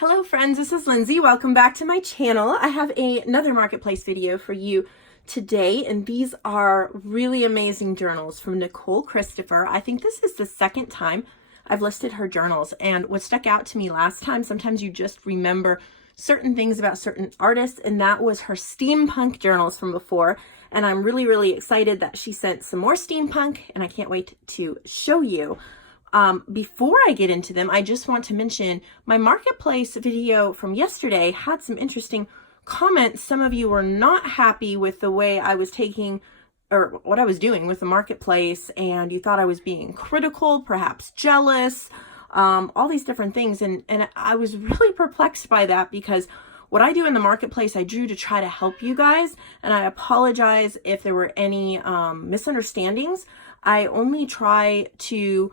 Hello friends, this is Lindsay. Welcome back to my channel. I have another marketplace video for you today, and these are really amazing journals from Nicol Christopher. I think this is the second time I've listed her journals, and what stuck out to me last time, sometimes you just remember certain things about certain artists, and that was her steampunk journals from before. And I'm really excited that she sent some more steampunk, and I can't wait to show you. Before I get into them, I just want to mention my marketplace video from yesterday had some interesting comments. Some of you were not happy with the way I was taking or what I was doing with the marketplace, and you thought I was being critical, perhaps jealous, all these different things. And I was really perplexed by that, because what I do in the marketplace, I do to try to help you guys, and I apologize if there were any misunderstandings. I only try to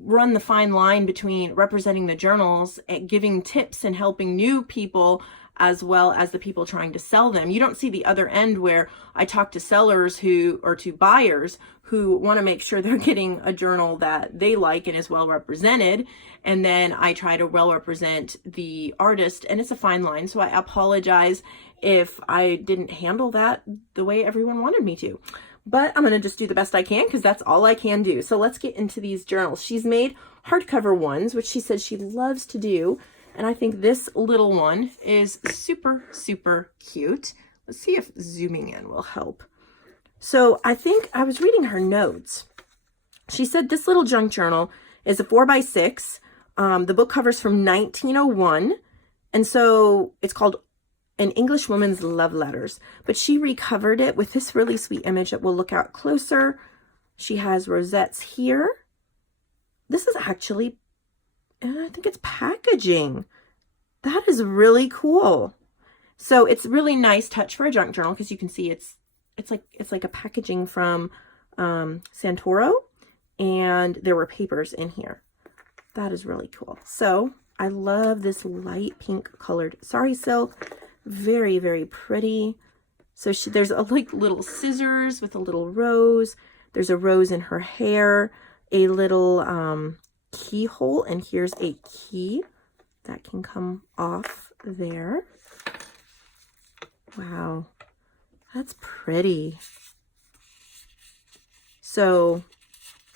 run the fine line between representing the journals and giving tips and helping new people as well as the people trying to sell them. You don't see the other end where I talk to sellers or to buyers who want to make sure they're getting a journal that they like and is well represented. And then I try to well represent the artist, and it's a fine line. So I apologize if I didn't handle that the way everyone wanted me to. But I'm going to just do the best I can, because that's all I can do. So let's get into these journals. She's made hardcover ones, which she says she loves to do. And I think this little one is super cute. Let's see if zooming in will help. So I think I was reading her notes. She said this little junk journal is a 4x6. The book cover's from 1901. And so it's called An English Woman's Love Letters, but she recovered it with this really sweet image that we'll look at closer. She has rosettes here. This is actually, I think it's packaging. That is really cool. So it's really nice touch for a junk journal, because you can see it's like a packaging from Santoro, and there were papers in here. That is really cool. So I love this light pink colored sari silk. Very pretty. So there's a like little scissors with a little rose. There's a rose in her hair, a little keyhole, and here's a key that can come off there. Wow, that's pretty. So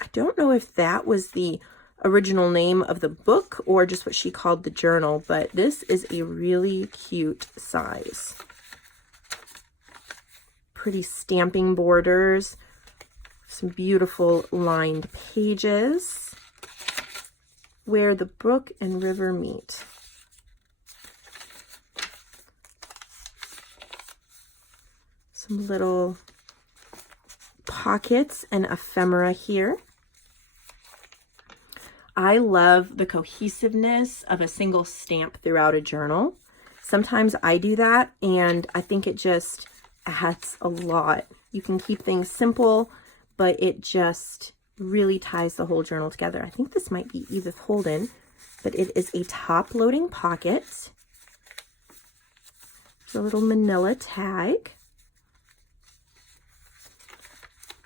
I don't know if that was the original name of the book or just what she called the journal, but this is a really cute size. Pretty stamping borders, some beautiful lined pages where the brook and river meet. Some little pockets and ephemera here. I love the cohesiveness of a single stamp throughout a journal. Sometimes I do that, and I think it just adds a lot. You can keep things simple, but it just really ties the whole journal together. I think this might be Edith Holden, but it is a top-loading pocket. There's a little manila tag.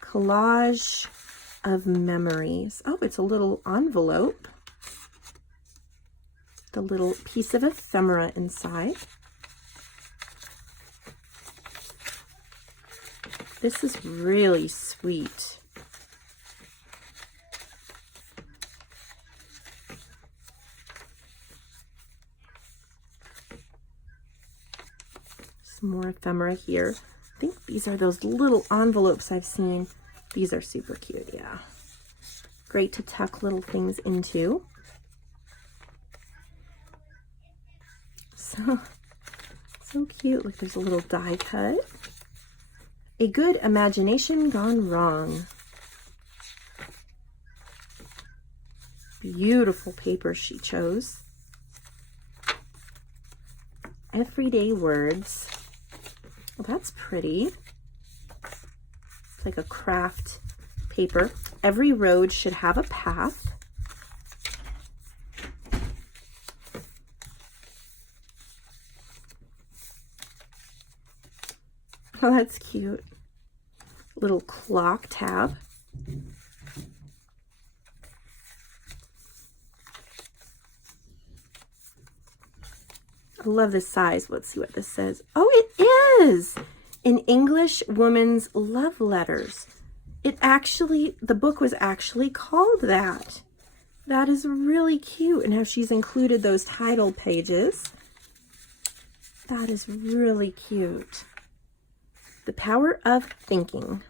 Collage of memories. Oh, it's a little envelope. The little piece of ephemera inside. This is really sweet. Some more ephemera here. I think these are those little envelopes I've seen. These are super cute, yeah. Great to tuck little things into. So cute. Look, there's a little die cut. A good imagination gone wrong. Beautiful paper she chose. Everyday words. Well, that's pretty. It's like a craft paper. Every road should have a path. Oh, that's cute. Little clock tab. I love this size. Let's see what this says. Oh, it is an English woman's love letters. It actually, the book was actually called that. That is really cute. And how she's included those title pages. That is really cute. The Power of Thinking.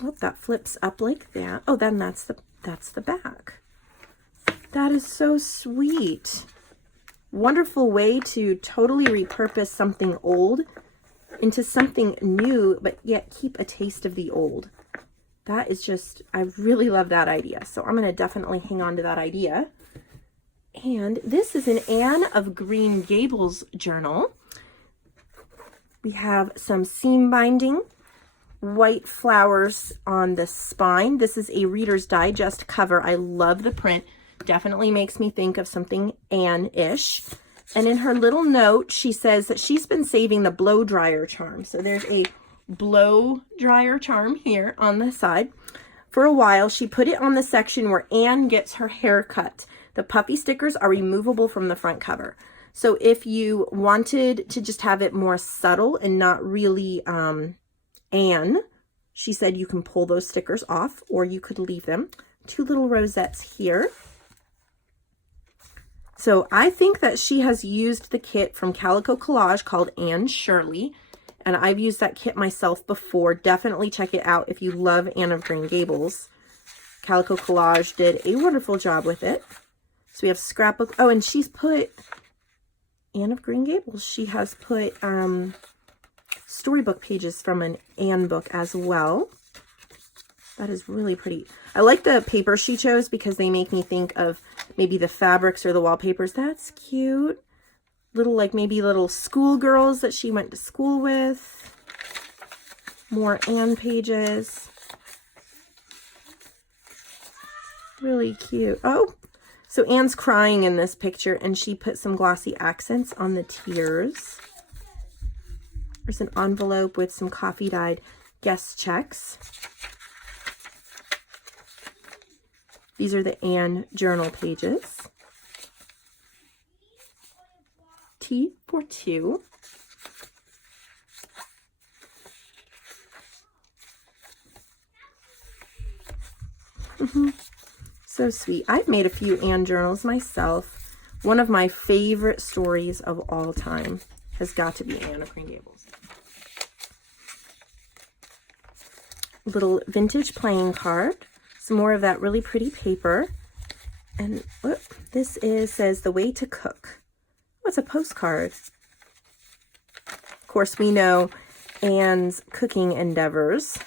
Oh, that flips up like that. Oh, then that's the back. That is so sweet. Wonderful way to totally repurpose something old into something new, but yet keep a taste of the old. That is just, I really love that idea. So I'm going to definitely hang on to that idea. And this is an Anne of Green Gables journal. We have some seam binding, white flowers on the spine. This is a Reader's Digest cover. I love the print. Definitely makes me think of something Anne-ish. And in her little note, she says that she's been saving the blow dryer charm. So there's a blow dryer charm here on the side. For a while, she put it on the section where Anne gets her hair cut. The puffy stickers are removable from the front cover. So if you wanted to just have it more subtle and not really Anne, she said you can pull those stickers off or you could leave them. 2 little rosettes here. So I think that she has used the kit from Calico Collage called Anne Shirley. And I've used that kit myself before. Definitely check it out if you love Anne of Green Gables. Calico Collage did a wonderful job with it. So we have scrapbook. Oh, and she's put Anne of Green Gables. She has put storybook pages from an Anne book as well. That is really pretty. I like the paper she chose because they make me think of maybe the fabrics or the wallpapers. That's cute. Little, like maybe little schoolgirls that she went to school with. More Anne pages. Really cute. Oh, so Anne's crying in this picture and she put some glossy accents on the tears. There's an envelope with some coffee dyed guest checks. These are the Anne journal pages. T for 2. So sweet. I've made a few Anne journals myself. One of my favorite stories of all time has got to be Anne of Green Gables. Little vintage playing card. Some more of that really pretty paper. And whoop, this says The Way to Cook. What's a postcard? Of course, we know Anne's cooking endeavors.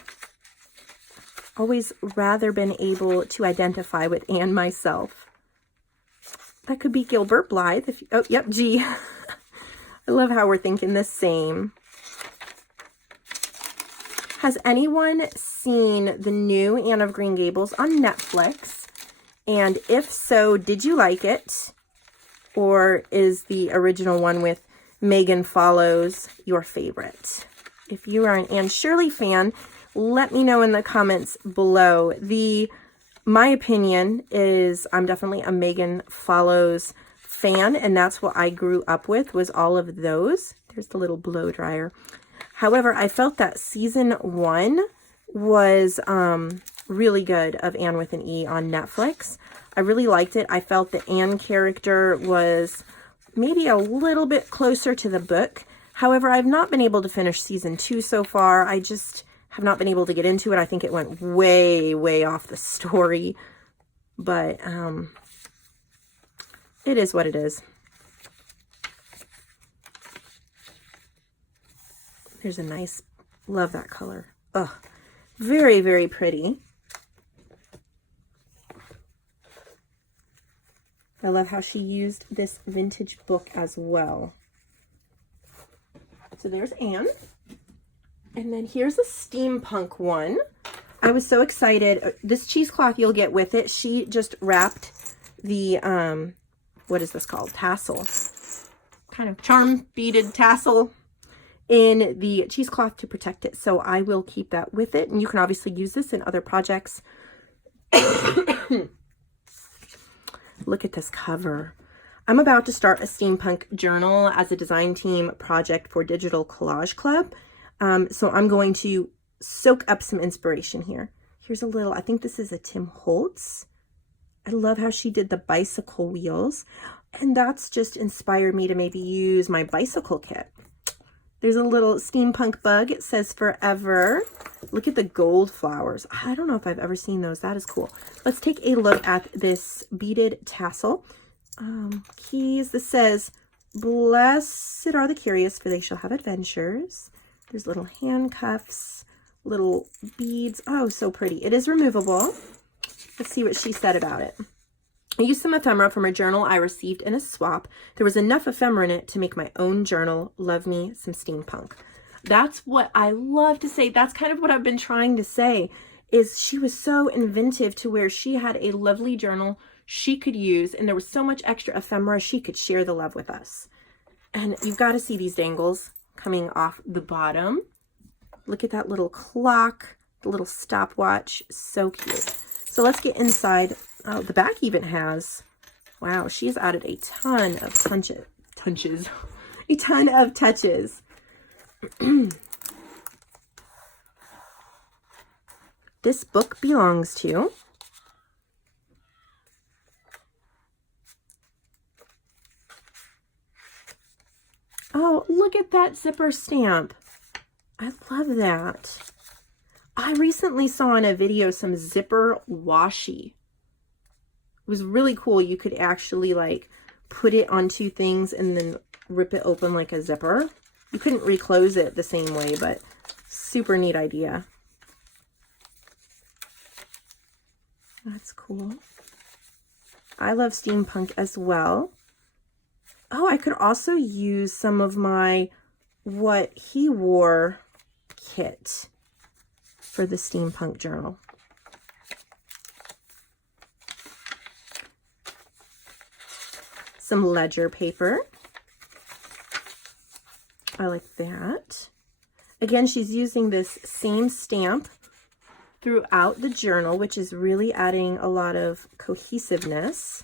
Always rather been able to identify with Anne myself. That could be Gilbert Blythe. Oh, yep, G. I love how we're thinking the same. Has anyone seen the new Anne of Green Gables on Netflix? And if so, did you like it? Or is the original one with Megan Follows your favorite? If you are an Anne Shirley fan, let me know in the comments below. My opinion is I'm definitely a Megan Follows fan, and that's what I grew up with, was all of those. There's the little blow dryer. However, I felt that season 1 was really good of Anne with an E on Netflix. I really liked it. I felt the Anne character was maybe a little bit closer to the book. However, I've not been able to finish season 2 so far. I just have not been able to get into it. I think it went way, way off the story. But it is what it is. There's a nice, love that color. Oh, very, very pretty. I love how she used this vintage book as well. So there's Anne. And then here's a steampunk one. I was so excited. This cheesecloth you'll get with it. She just wrapped the, what is this called? Tassel. Kind of charm beaded tassel in the cheesecloth to protect it. So I will keep that with it. And you can obviously use this in other projects. look at this cover. I'm about to start a steampunk journal as a design team project for Digital Collage Club. So I'm going to soak up some inspiration here. Here's a little, I think this is a Tim Holtz. I love how she did the bicycle wheels. And that's just inspired me to maybe use my bicycle kit. There's a little steampunk bug. It says forever. Look at the gold flowers. I don't know if I've ever seen those. That is cool. Let's take a look at this beaded tassel. Keys. This says, blessed are the curious, for they shall have adventures. There's little handcuffs, little beads. Oh, so pretty. It is removable. Let's see what she said about it. I used some ephemera from a journal I received in a swap. There was enough ephemera in it to make my own journal. Love me some steampunk. That's what I love to say. That's kind of what I've been trying to say, is she was so inventive to where she had a lovely journal she could use, and there was so much extra ephemera she could share the love with us. And you've got to see these dangles coming off the bottom. Look at that little clock, the little stopwatch. So cute. So let's get inside. Oh, the back even has, wow, she's added a ton of touches. A ton of touches. This book belongs to oh, look at that zipper stamp. I love that. I recently saw in a video some zipper washi. It was really cool. You could actually like put it on two things and then rip it open like a zipper. You couldn't reclose it the same way, but super neat idea. That's cool. I love steampunk as well. Oh, I could also use some of my What He Wore kit for the steampunk journal. Some ledger paper. I like that. Again, she's using this same stamp throughout the journal, which is really adding a lot of cohesiveness.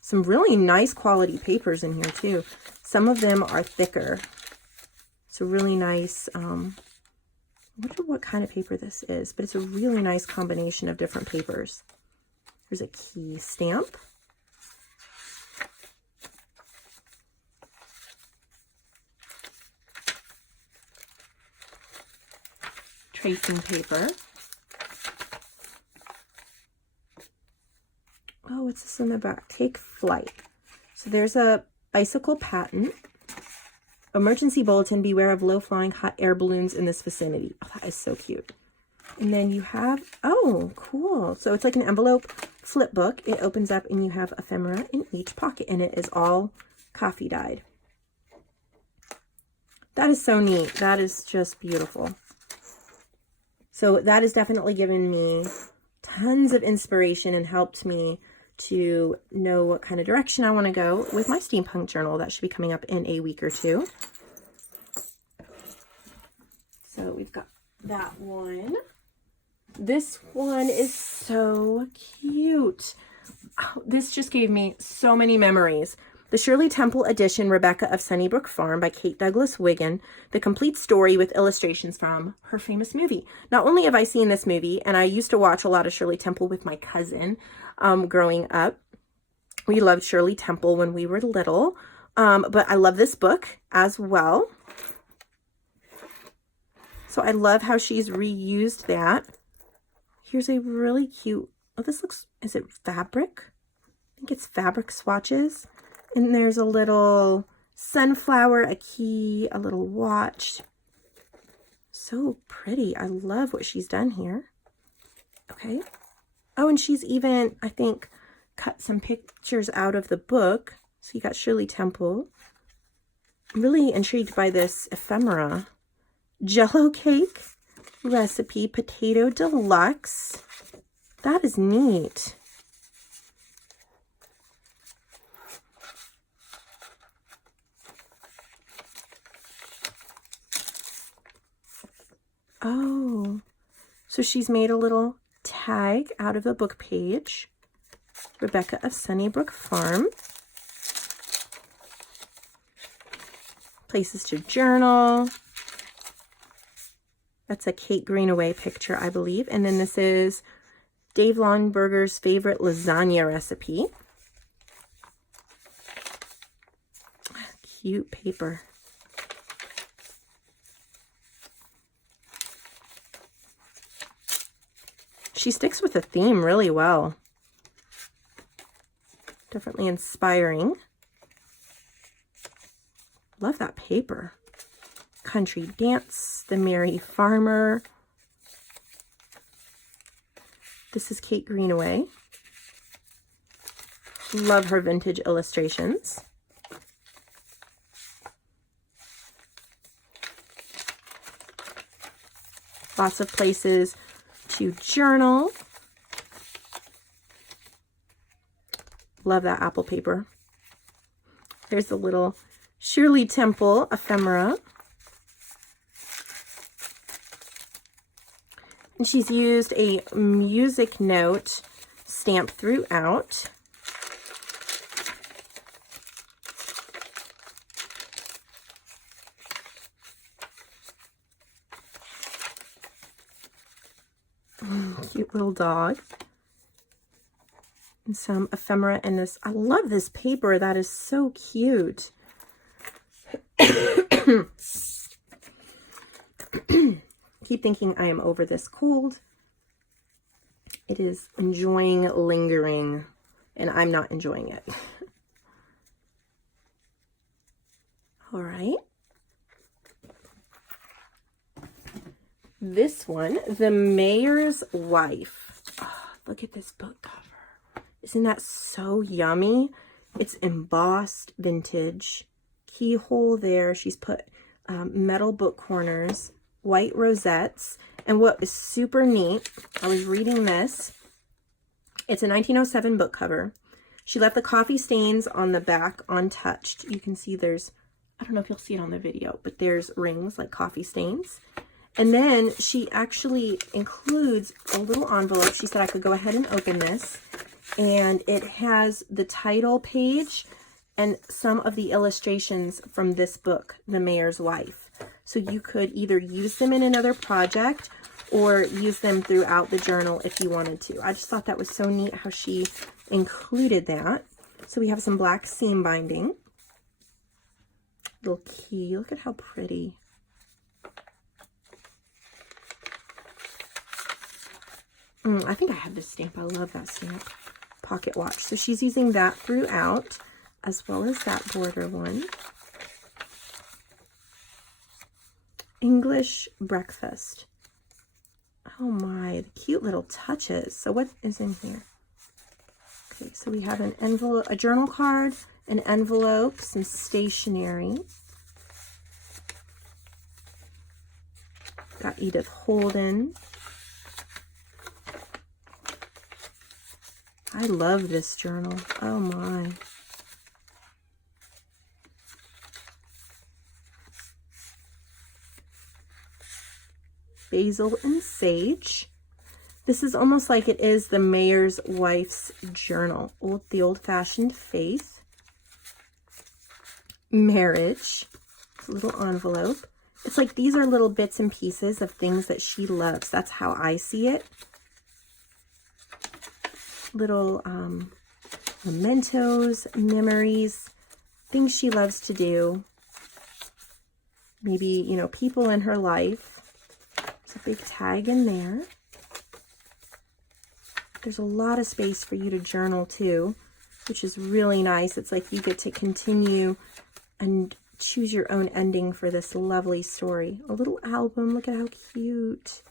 Some really nice quality papers in here too. Some of them are thicker. It's a really nice, I wonder what kind of paper this is, but it's a really nice combination of different papers. There's a key stamp. Tracing paper. Oh, what's this in the back? Take flight. So there's a bicycle patent. Emergency bulletin, beware of low-flying hot air balloons in this vicinity. Oh, that is so cute. And then you have, oh, cool. So it's like an envelope flip book. It opens up and you have ephemera in each pocket, and it is all coffee dyed. That is so neat. That is just beautiful. So that has definitely given me tons of inspiration and helped me to know what kind of direction I want to go with my steampunk journal. That should be coming up in a week or two. So we've got that one. This one is so cute. Oh, this just gave me so many memories. The Shirley Temple edition, Rebecca of Sunnybrook Farm by Kate Douglas Wiggin, the complete story with illustrations from her famous movie. Not only have I seen this movie, and I used to watch a lot of Shirley Temple with my cousin growing up. We loved Shirley Temple when we were little, but I love this book as well. So I love how she's reused that. Here's a really cute, oh, this looks, is it fabric? I think it's fabric swatches. And there's a little sunflower, a key, a little watch. So pretty. I love what she's done here. Okay. Oh, and she's even, I think, cut some pictures out of the book. So you got Shirley Temple. I'm really intrigued by this ephemera. Jello cake recipe, potato deluxe. That is neat. Oh, so she's made a little tag out of a book page. Rebecca of Sunnybrook Farm. Places to journal. That's a Kate Greenaway picture, I believe. And then this is Dave Longberger's favorite lasagna recipe. Cute paper. She sticks with the theme really well. Definitely inspiring. Love that paper. Country Dance, The Merry Farmer. This is Kate Greenaway. Love her vintage illustrations. Lots of places to journal. Love that apple paper. There's a little Shirley Temple ephemera. And she's used a music note stamp throughout. Cute little dog. And some ephemera in this. I love this paper. That is so cute. Keep thinking I am over this cold. It is enjoying lingering, and I'm not enjoying it. All right. This one, The Mayor's Wife. Oh, look at this book cover. Isn't that so yummy? It's embossed vintage. Keyhole there. She's put metal book corners, white rosettes. And what is super neat, I was reading this. It's a 1907 book cover. She left the coffee stains on the back untouched. You can see there's, I don't know if you'll see it on the video, but there's rings like coffee stains. And then she actually includes a little envelope. She said I could go ahead and open this. And it has the title page and some of the illustrations from this book, The Mayor's Wife. So you could either use them in another project or use them throughout the journal if you wanted to. I just thought that was so neat how she included that. So we have some black seam binding. Little key. Look at how pretty. I think I have this stamp. I love that stamp. Pocket watch. So she's using that throughout, as well as that border one. English breakfast. Oh my, the cute little touches. So what is in here? Okay, so we have an envelope, a journal card, an envelope, some stationery. Got Edith Holden. I love this journal. Oh my. Basil and Sage. This is almost like it is the Mayor's Wife's journal. The old-fashioned faith. Marriage. A little envelope. It's like these are little bits and pieces of things that she loves. That's how I see it. Little mementos, memories, things she loves to do. Maybe, you know, people in her life. There's a big tag in there. There's a lot of space for you to journal too, which is really nice. It's like you get to continue and choose your own ending for this lovely story. A little album. Look at how cute.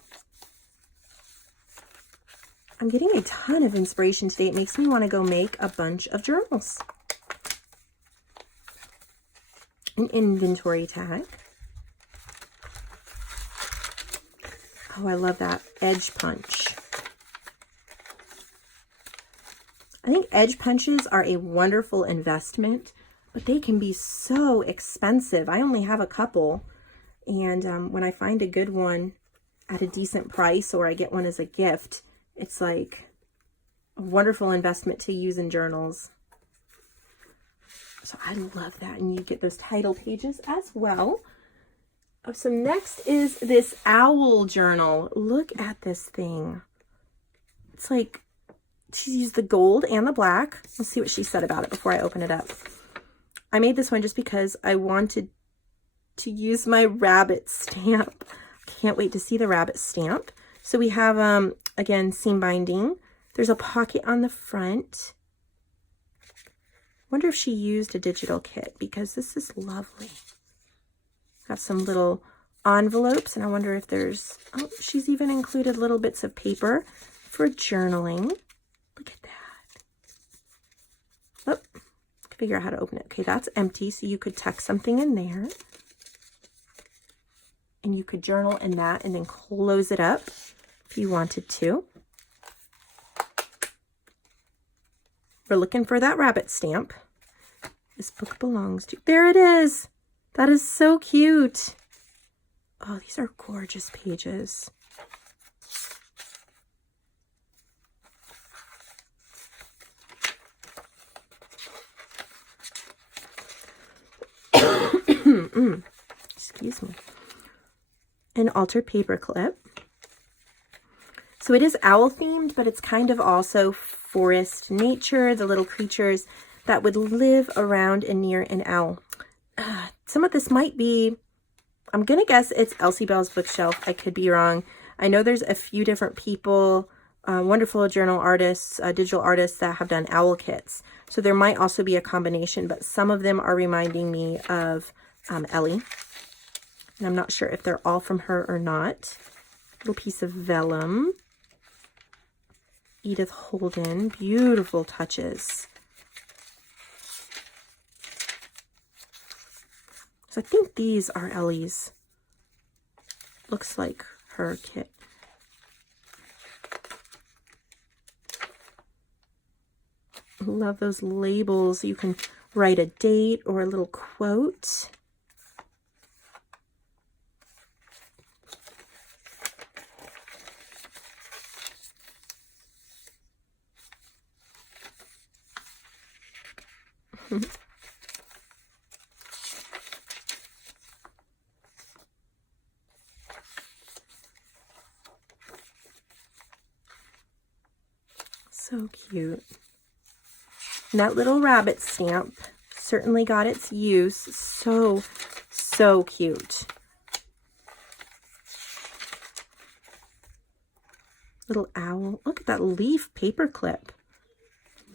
I'm getting a ton of inspiration today. It makes me want to go make a bunch of journals. An inventory tag. Oh, I love that edge punch. I think edge punches are a wonderful investment, but they can be so expensive. I only have a couple, and when I find a good one, at a decent price, or I get one as a gift, it's like a wonderful investment to use in journals. So I love that. And you get those title pages as well. So next is this owl journal. Look at this thing. It's like she's used the gold and the black. Let's see what she said about it before I open it up. I made this one just because I wanted to use my rabbit stamp. Can't wait to see the rabbit stamp. So we have, again, seam binding. There's a pocket on the front. Wonder if she used a digital kit, because this is lovely. Got some little envelopes, and I wonder if there's, oh, she's even included little bits of paper for journaling. Look at that. Oh, figure out how to open it. Okay, that's empty, so you could tuck something in there. And you could journal in that and then close it up if you wanted to. We're looking for that rabbit stamp. This book belongs to, there it is. That is so cute. Oh, these are gorgeous pages. Excuse me. An altered paper clip. So it is owl themed, but it's kind of also forest nature, the little creatures that would live around and near an owl. Some of this might be, I'm going to guess it's Ellsie Bels bookshelf. I could be wrong. I know there's a few different people, wonderful journal artists, digital artists that have done owl kits. So there might also be a combination, but some of them are reminding me of Ellie. And I'm not sure if they're all from her or not. Little piece of vellum. Edith Holden, beautiful touches. So I think these are Ellie's. Looks like her kit. Love those labels. You can write a date or a little quote. So cute. And that little rabbit stamp certainly got its use. So cute. Little owl. Look at that leaf paper clip.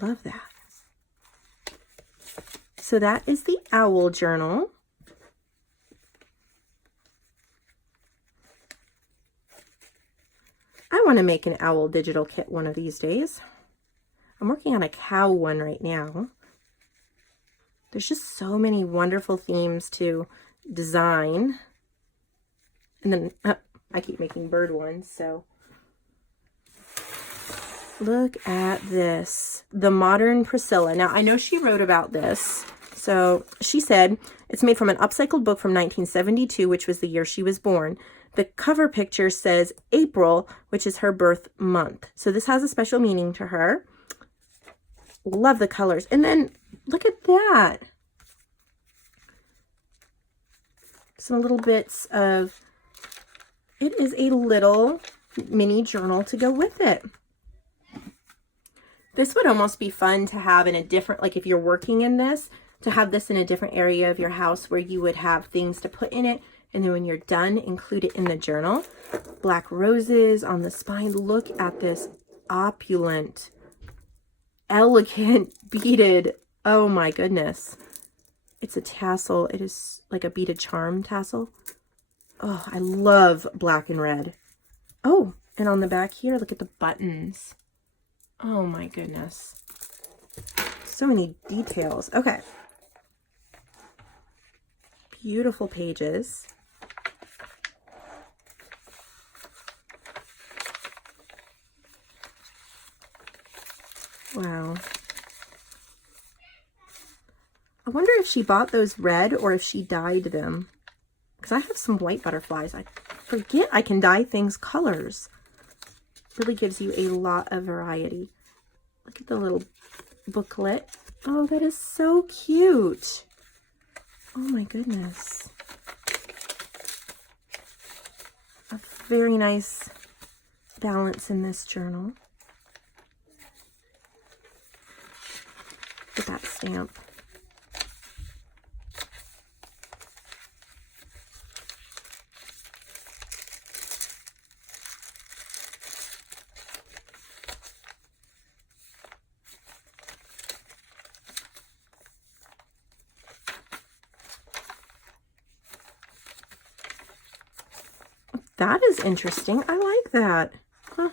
Love that. So that is the owl journal. I want to make an owl digital kit one of these days. I'm working on a cow one right now. There's just so many wonderful themes to design. And then I keep making bird ones, so. Look at this. The Modern Priscilla. Now, I know she wrote about this. So she said, it's made from an upcycled book from 1972, which was the year she was born. The cover picture says April, which is her birth month. So this has a special meaning to her. Love the colors. And then look at that. Some little bits of, it is a little mini journal to go with it. This would almost be fun to have in a different, like if you're working in this, to have this in a different area of your house where you would have things to put in it. And then when you're done, include it in the journal. Black roses on the spine. Look at this opulent, elegant beaded. Oh my goodness. It's a tassel. It is like a beaded charm tassel. Oh, I love black and red. Oh, and on the back here, look at the buttons. Oh my goodness. So many details. Okay. Beautiful pages. Wow. I wonder if she bought those red or if she dyed them. because I have some white butterflies. I forget I can dye things colors. Really gives you a lot of variety. Look at the little booklet. Oh, that is so cute. Oh my goodness. A very nice balance in this journal. Look at that stamp. That is interesting. I like that. Huh.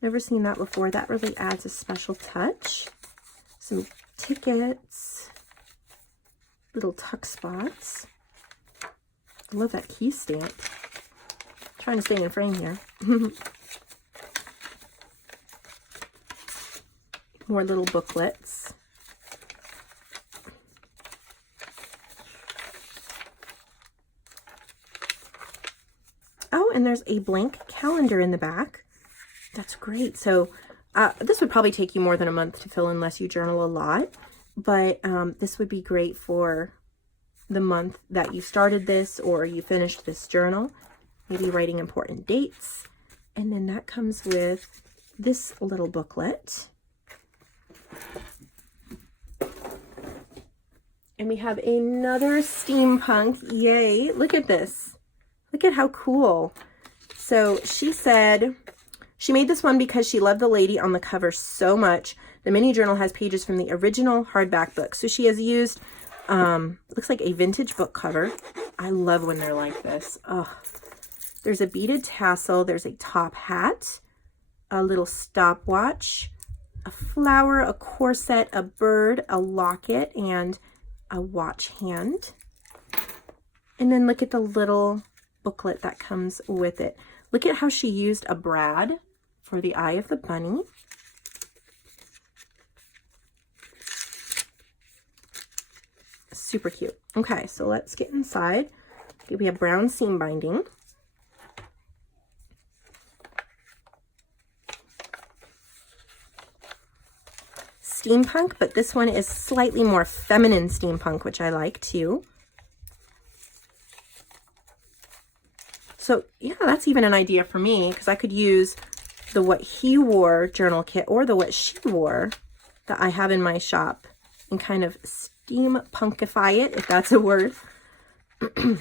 Never seen that before. That really adds a special touch. Some tickets. Little tuck spots. I love that key stamp. Trying to stay in frame here. More little booklets. Oh, and there's a blank calendar in the back. That's great. So this would probably take you more than a month to fill unless you journal a lot. But this would be great for the month that you started this or you finished this journal. Maybe writing important dates. And then that comes with this little booklet. And we have another steampunk. Yay. Look at this. Look at how cool. So she said she made this one because she loved the lady on the cover so much. The mini journal has pages from the original hardback book. So she has used, looks like a vintage book cover. I love when they're like this. Oh, there's a beaded tassel. There's a top hat, a little stopwatch, a flower, a corset, a bird, a locket, and a watch hand. And then look at the little booklet that comes with it. Look at how she used a brad for the eye of the bunny. Super cute. Okay, so let's get inside. Okay, we have brown seam binding. Steampunk, but this one is slightly more feminine steampunk, which I like too. So yeah, that's even an idea for me because I could use the What He Wore journal kit or the What She Wore that I have in my shop and kind of steampunkify it, if that's a word. Look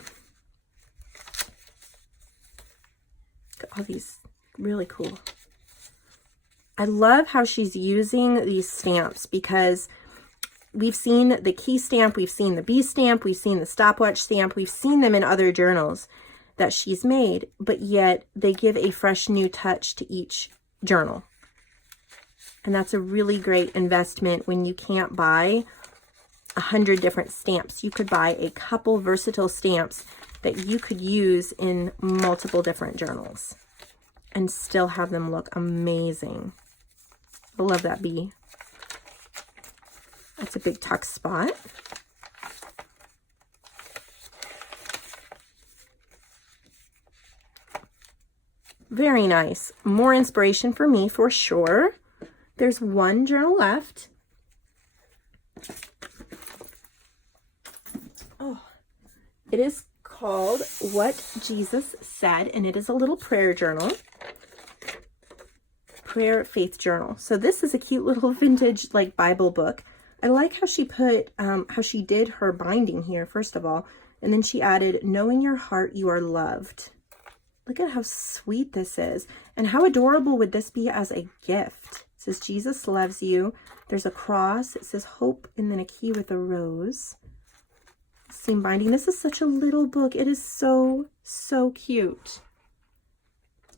at all these, really cool. I love how she's using these stamps because we've seen the key stamp, we've seen the bee stamp, we've seen the stopwatch stamp, we've seen them in other journals that she's made, but yet they give a fresh new touch to each journal. And that's a really great investment when you can't buy 100 different stamps. You could buy a couple versatile stamps that you could use in multiple different journals and still have them look amazing. I love that bee. That's a big tuck spot. Very nice. More inspiration for me for sure. There's one journal left. Oh, it is called What Jesus Said, and it is a little prayer journal. Prayer faith journal. So this is a cute little vintage like Bible book. I like how she put, how she did her binding here, first of all, and then she added, know in your heart you are loved. Look at how sweet this is. And how adorable would this be as a gift? It says, Jesus loves you. There's a cross. It says hope and then a key with a rose. Seam binding. This is such a little book. It is so, so cute.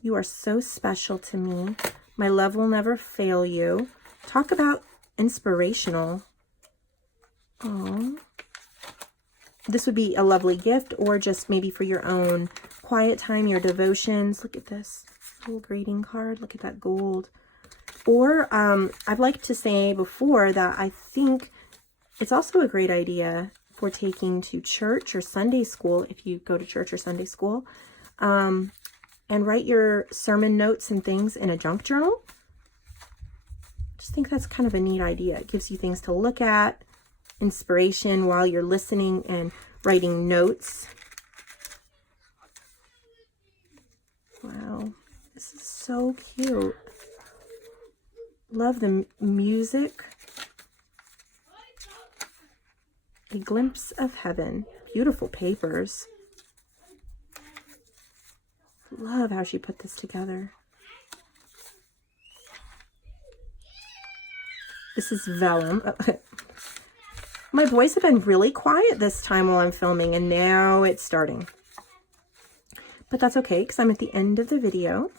You are so special to me. My love will never fail you. Talk about inspirational. Oh, this would be a lovely gift or just maybe for your own quiet time, your devotions. Look at this little greeting card. Look at that gold. Or I'd like to say before that I think it's also a great idea for taking to church or Sunday school, if you go to church or Sunday school, and write your sermon notes and things in a junk journal. I just think that's kind of a neat idea. It gives you things to look at, inspiration while you're listening and writing notes. Wow, this is so cute. Love the music. A glimpse of heaven. Beautiful papers. Love how she put this together. This is vellum. My boys have been really quiet this time while I'm filming, and now it's starting. But that's okay, because I'm at the end of the video.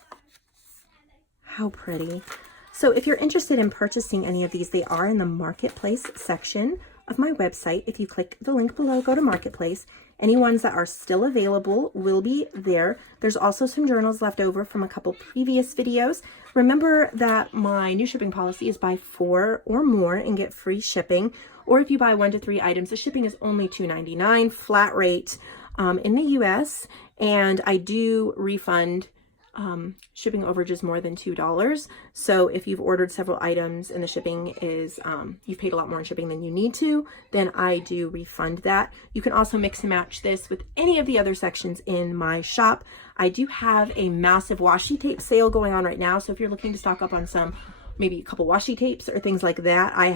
How pretty. So if you're interested in purchasing any of these, they are in the Marketplace section of my website. If you click the link below, go to Marketplace. Any ones that are still available will be there. There's also some journals left over from a couple previous videos. Remember that my new shipping policy is buy 4 or more and get free shipping. Or if you buy 1 to 3 items, the shipping is only $2.99 flat rate in the US. And I do refund shipping overages more than $2. So if you've ordered several items and the shipping is, you've paid a lot more in shipping than you need to, then I do refund that. You can also mix and match this with any of the other sections in my shop. I do have a massive washi tape sale going on right now. So if you're looking to stock up on some, maybe a couple washi tapes or things like that, I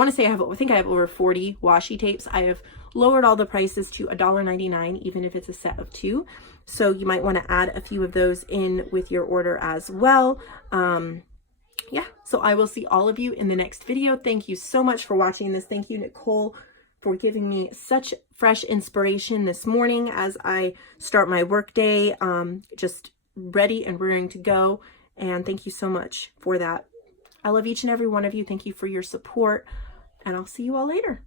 think I have over 40 washi tapes. I have lowered all the prices to $1.99, even if it's a set of 2. So you might want to add a few of those in with your order as well. Yeah, so I will see all of you in the next video. Thank you so much for watching this. Thank you, Nicole, for giving me such fresh inspiration this morning as I start my work day, just ready and rearing to go. And thank you so much for that. I love each and every one of you. Thank you for your support, and I'll see you all later.